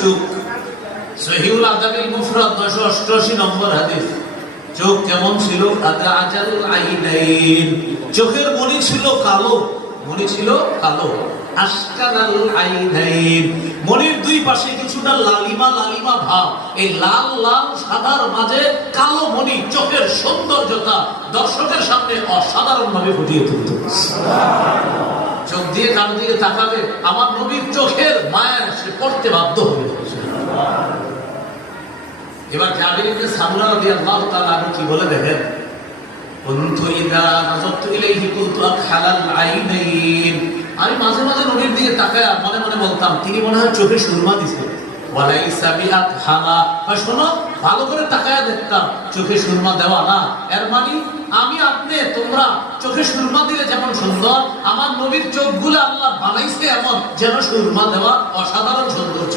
চোখ, সহিহুল আদাবিল মুফরাদ 988 নম্বর হাদিস। চোখ কেমন ছিল? আজাল আইনাইন, চোখের মণি ছিল কালো, মণি ছিল কালো। আসকানাল আইনাইন, মণির দুই পাশে কিছুটা লালিমা লালিমা ভাব, এই লাল লাল সাদার মাঝে কালো মণি চোখের সৌন্দর্যতা দর্শকের সামনে অসাধারণ ভাবে ফুটিয়ে তুলত। চোখ দিয়ে কান দিয়ে তাকাবে, আমার নবীর চোখের মায়া সে পড়তে বাধ্য হবে। এবার জাবির ইবনে সামরা রাদিয়াল্লাহু তাআলা আনহু কি বলে দেখেন, কুনতু ইযা নাযারতু ইলাইহি কুনতু আখহালাল আইনাইন, আমি মাঝে মাঝে নবীর দিকে তাকায়া মনে মনে বলতাম তিনি মনে হয় চোখে সুরমা দিছে। ওয়ালাইসা বিআখহালা, শোনো ভালো করে তাকায়া দেখতাম চোখে সুরমা দেওয়া না। এর মানে আমি আপনি তোমরা চোখে সুরমা দিলে যেমন সুন্দর, আমার নবীর চোখগুলো আল্লাহ বানাইছে এমন যেন সুরমা দেওয়া অসাধারণ সৌন্দর্য।